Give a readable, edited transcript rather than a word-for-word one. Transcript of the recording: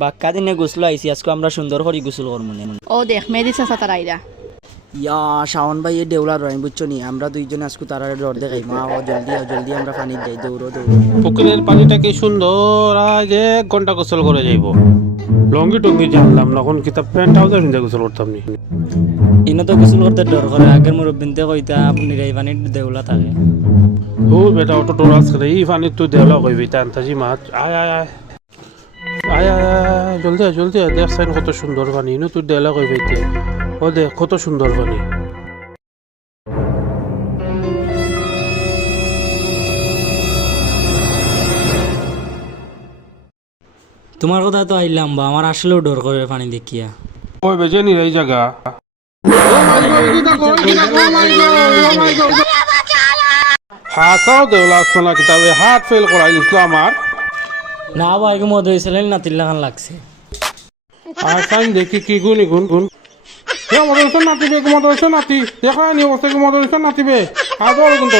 বাক্কা দিনে গোসল আইসি আজকে আমরা সুন্দর করে গোসল করব মনে ও দেখ মেয়ে দিছে সাতারাইরা ইয়া শাওন ভাই এই দেউলা রহিম বুঝছো নি আমরা দুইজনে আজকে তারা ডর দেখাই মা ও জলদি আমরা পানি যাই দৌড়ো পুকুরের পানিটা কি সুন্দর, আজ 1 ঘন্টা গোসল করে যাইব। লঙ্গি টঙ্গি জানলাম না, এখন কিতাব প্যান্ট ট্রাউজার নিয়ে গোসল করতাম নি। ইনো তো গোসল করতে ডর করে আগের মুরব্বিনতে কইতা আপনি এই পানির দেউলা থাকে ও বেটা অটো টোরাস করে এই পানি তুই দেওয়া কইবি তান্তাজি মাছ আয় আয় আয় আয় আয় জলদি আয় দেখ সাইন কত সুন্দর পানি, ইনো তুই দেওয়া কইবি ও দেখ কত সুন্দর পানি। তোমার কথা তো আইলাম বা আমার আসলেও ডর করে পানি দেখিয়া ওই বেজে নি এই জায়গা হাতাও দেওলা আসতো না কিতাবে হাত ফেল করাই দিছিল আমার। না ভাই মদ হয়েছিলেন না তিল্লাখান লাগছে আর সাইন দেখি কি গুন মদরসা নাতিবে মদরসা নাতি দেখা নি অবস্থা মদরসা নাতিবে আদর কিন্তু